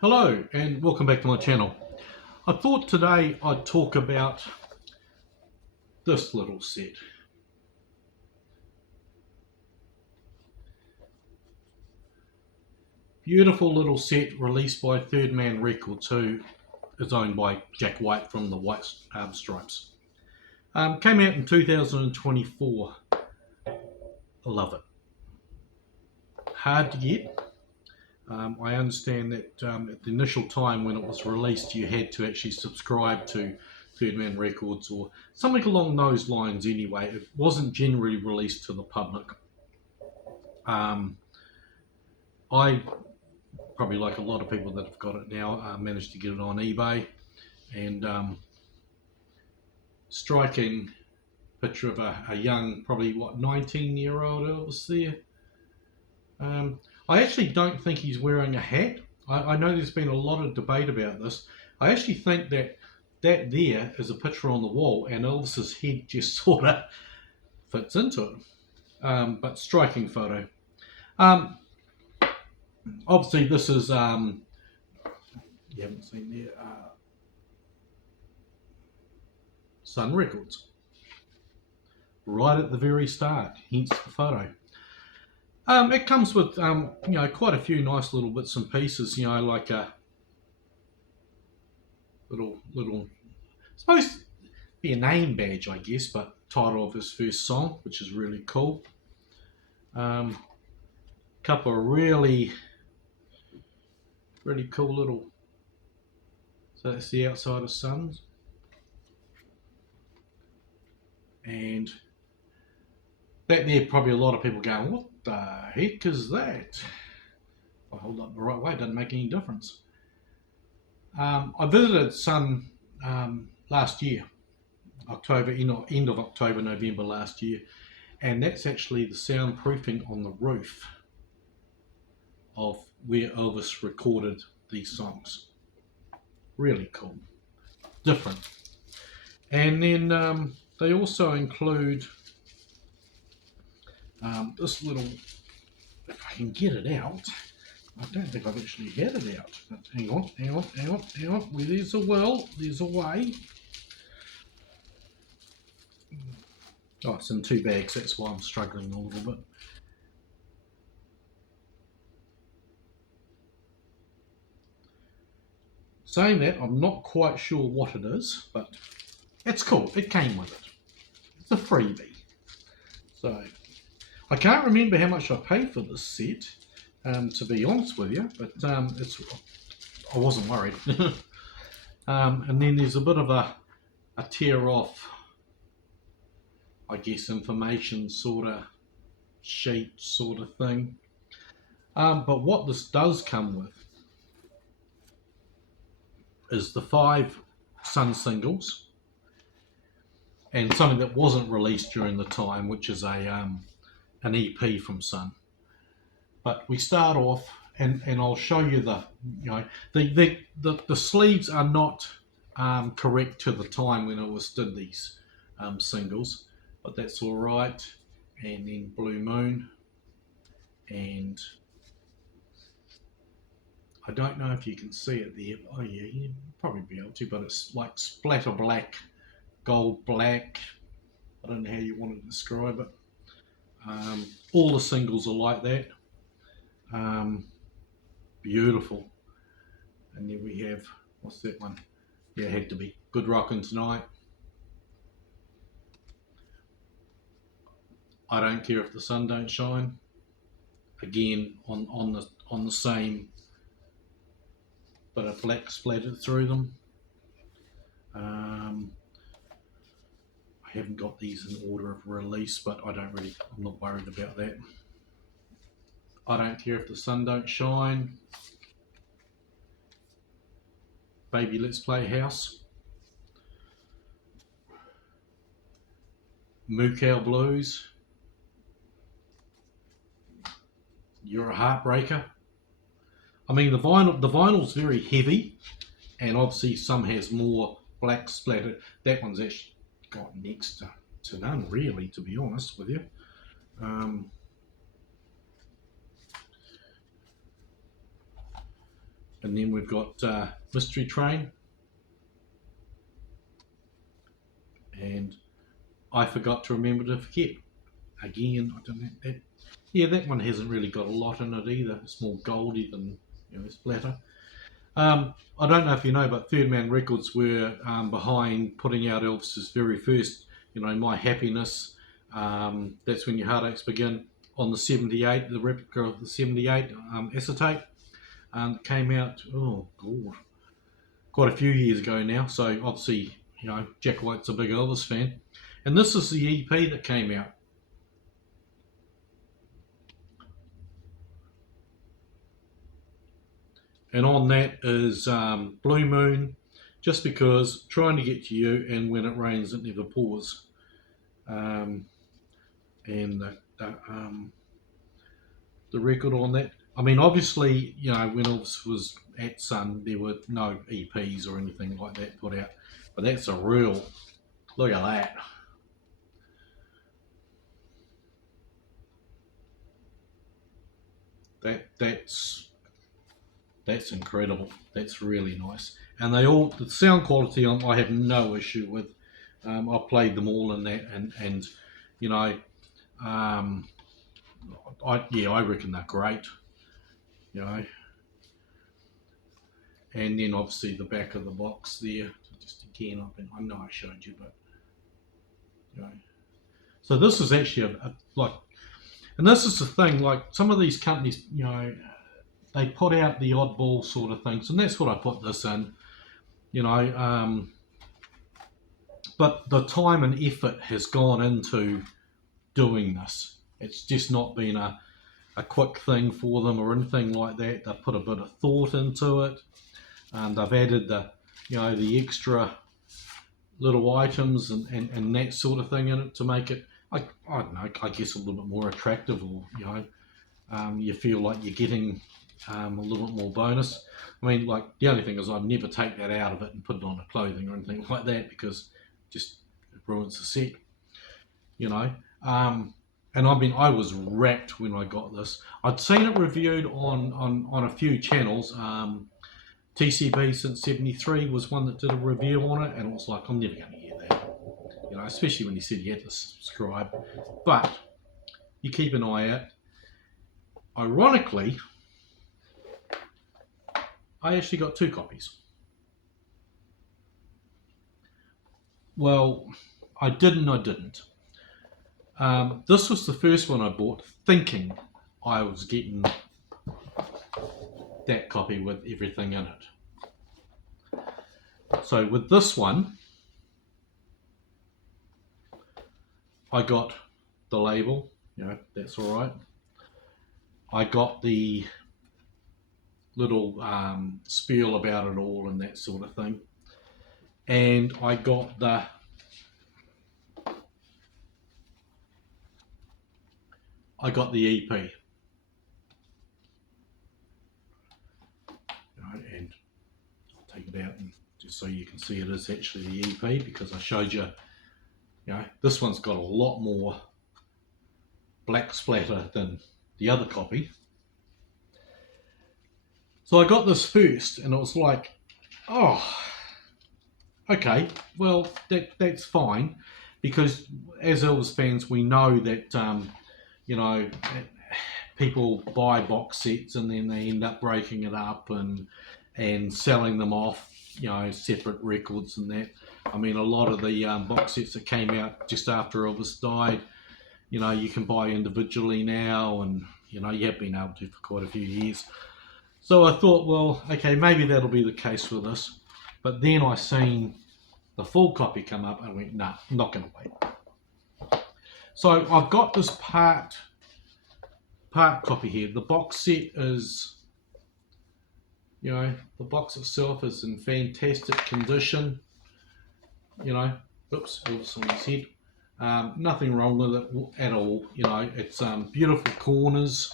Hello and welcome back to my channel. I thought today I'd talk about this little set. Beautiful little set released by Third Man Records, who is owned by Jack White from the White Stripes. Came out in 2024. I love it. Hard to get. I understand that at the initial time when it was released, you had to actually subscribe to Third Man Records or something along those lines anyway. It wasn't generally released to the public. I, probably like a lot of people that have got it now, managed to get it on eBay, and striking picture of a young, probably 19-year-old Elvis there. I actually don't think he's wearing a hat. I know there's been a lot of debate about this. I actually think that there is a picture on the wall and Elvis's head just sort of fits into it. But striking photo. Obviously, this is, you haven't seen there, Sun Records. Right at the very start, hence the photo. It comes with, quite a few nice little bits and pieces, like a little, supposed to be a name badge, I guess, but title of his first song, which is really cool. Couple of really cool little, so that's the outside of Suns. And that there, probably a lot of people going, what the heck is that? If I hold up the right way, it doesn't make any difference. I visited Sun last year, October, end of October, November last year, and that's actually the soundproofing on the roof of where Elvis recorded these songs. Really cool, different. And then they also include this little, if I can get it out, I don't think I've actually had it out, but hang on, well, there's a will, there's a way. Oh, it's in two bags, that's why I'm struggling a little bit. Saying that, I'm not quite sure what it is, but it's cool, it came with it. It's a freebie. So, I can't remember how much I paid for this set, to be honest with you, but I wasn't worried. And then there's a bit of a tear off, I guess, information sort of sheet sort of thing. But what this does come with is the 5 Sun singles and something that wasn't released during the time, which is an EP from Sun. But we start off, and I'll show you the sleeves are not correct to the time when Elvis did these singles, but that's all right. And then Blue Moon, and I don't know if you can see it there. Oh yeah, you'd probably be able to, but it's like splatter black, gold black. I don't know how you want to describe it. All the singles are like that. Beautiful. And then we have, what's that one? Yeah, it had to be Good Rockin' Tonight. I Don't Care If the Sun Don't Shine. Again, on the same bit of black splattered through them. I haven't got these in order of release, but I'm not worried about that. I Don't Care If the Sun Don't Shine. Baby Let's Play House. Moo Cow Blues. You're a Heartbreaker. I mean, the vinyl's very heavy, and obviously some has more black splattered. That one's actually got next to none, really, to be honest with you. And then we've got Mystery Train, and I Forgot to Remember to Forget. Again, I don't know that. Yeah, that one hasn't really got a lot in it either. It's more goldy than splatter. I don't know if you know, but Third Man Records were behind putting out Elvis's very first, My Happiness. That's When Your Heartaches Begin on the 78, the replica of the 78 acetate. Came out, oh, God, quite a few years ago now. So obviously, Jack White's a big Elvis fan. And this is the EP that came out. And on that is Blue Moon, Just Because, Trying to Get to You, and When It Rains It Never Pours. And the record on that. I mean, obviously, when Elvis was at Sun, there were no EPs or anything like that put out. But that's a real, look at that. That's incredible. That's really nice. And the sound quality I have no issue with. I've played them all in that, and I reckon they're great. And then obviously the back of the box there. Just again, I know I showed you, but So this is actually and this is the thing. Like some of these companies, they put out the oddball sort of things, and that's what I put this in. But the time and effort has gone into doing this. It's just not been a quick thing for them or anything like that. They've put a bit of thought into it, and they've added the extra little items and that sort of thing in it to make it, I don't know, I guess a little bit more attractive, or you feel like you're getting a little bit more bonus. I mean, like the only thing is I'd never take that out of it and put it on a clothing or anything like that, because just it ruins the set, And I was wrapped when I got this. I'd seen it reviewed on a few channels. TCB since '73 was one that did a review on it, and it was like, I'm never going to get that. Especially when he said you had to subscribe. But you keep an eye out. Ironically, I actually got 2 copies. Well, I didn't. This was the first one I bought, thinking I was getting that copy with everything in it. So with this one, I got the label, that's all right. I got the little spiel about it all and that sort of thing. And I got the EP. And I'll take it out and just so you can see it is actually the EP, because I showed you, this one's got a lot more black splatter than the other copy. So I got this first, and it was like, oh, okay, well, that's fine, because as Elvis fans, we know that, people buy box sets and then they end up breaking it up and selling them off, separate records and that. I mean, a lot of the box sets that came out just after Elvis died, you can buy individually now, and, you have been able to for quite a few years. So I thought, well, okay, maybe that'll be the case with this. But then I seen the full copy come up and I went, nah, I'm not going to wait. So I've got this part copy here. The box set is, the box itself is in fantastic condition. Oops, Elvis on his head. Nothing wrong with it at all. It's beautiful corners.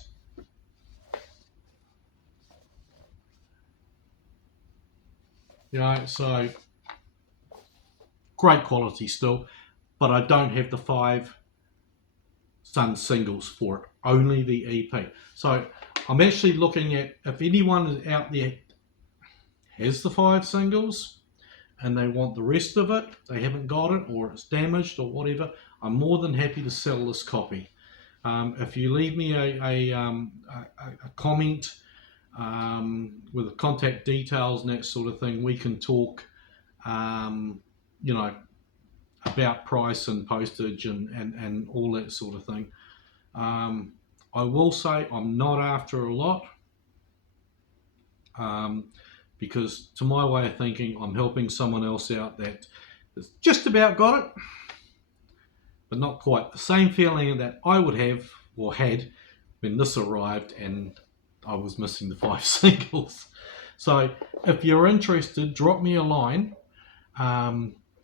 So great quality still, but I don't have the 5 Sun singles for it, only the EP. So I'm actually looking at, if anyone out there has the 5 singles and they want the rest of it, they haven't got it or it's damaged or whatever, I'm more than happy to sell this copy. If you leave me a comment with the contact details and that sort of thing, we can talk, you know, about price and postage and all that sort of thing. I will say I'm not after a lot, because to my way of thinking, I'm helping someone else out that has just about got it, but not quite. The same feeling that I would have or had when this arrived and I was missing the 5 singles. So if you're interested, drop me a line,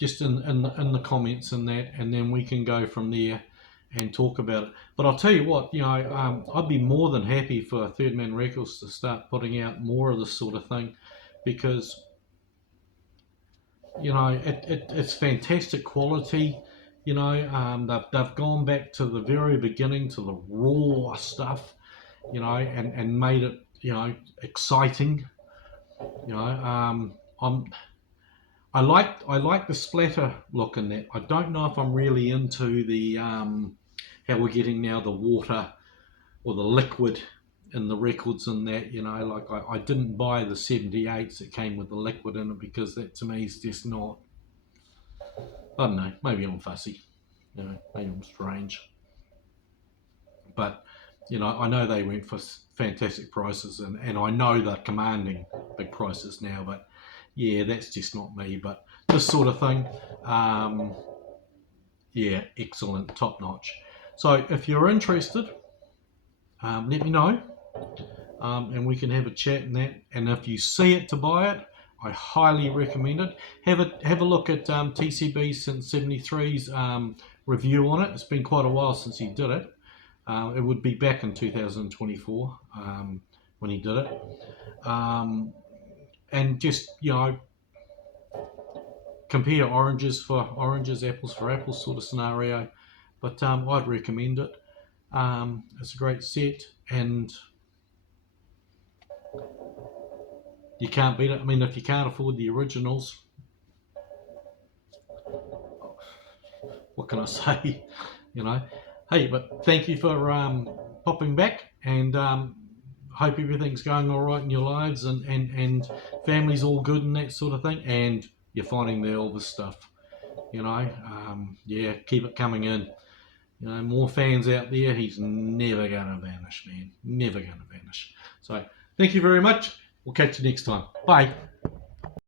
just in the comments and that, and then we can go from there and talk about it. But I'll tell you what, you know, I'd be more than happy for Third Man Records to start putting out more of this sort of thing, because, you know, it's fantastic quality. You know, they've gone back to the very beginning, to the raw stuff, you know, and made it, you know, exciting. You know, I like the splatter look in that. I don't know if I'm really into the how we're getting now the water or the liquid in the records and that. You know, like I didn't buy the 78s that came with the liquid in it, because that to me is just not. I don't know. Maybe I'm fussy. You know, maybe I'm strange. But you know, I know they went for fantastic prices, and I know they're commanding big prices now. But yeah, that's just not me. But this sort of thing, yeah, excellent, top notch. So if you're interested, let me know, and we can have a chat and that. And if you see it to buy it, I highly recommend it. Have a look at TCB since 73's review on it. It's been quite a while since he did it. It would be back in 2024 when he did it. And just, you know, compare oranges for oranges, apples for apples sort of scenario. But I'd recommend it. It's a great set, and you can't beat it. I mean, if you can't afford the originals, what can I say? You know. Hey, but thank you for popping back, and hope everything's going all right in your lives, and family's all good and that sort of thing, and you're finding the Elvis stuff. You know, yeah, keep it coming in. You know, more fans out there. He's never going to vanish, man. Never going to vanish. So, thank you very much. We'll catch you next time. Bye.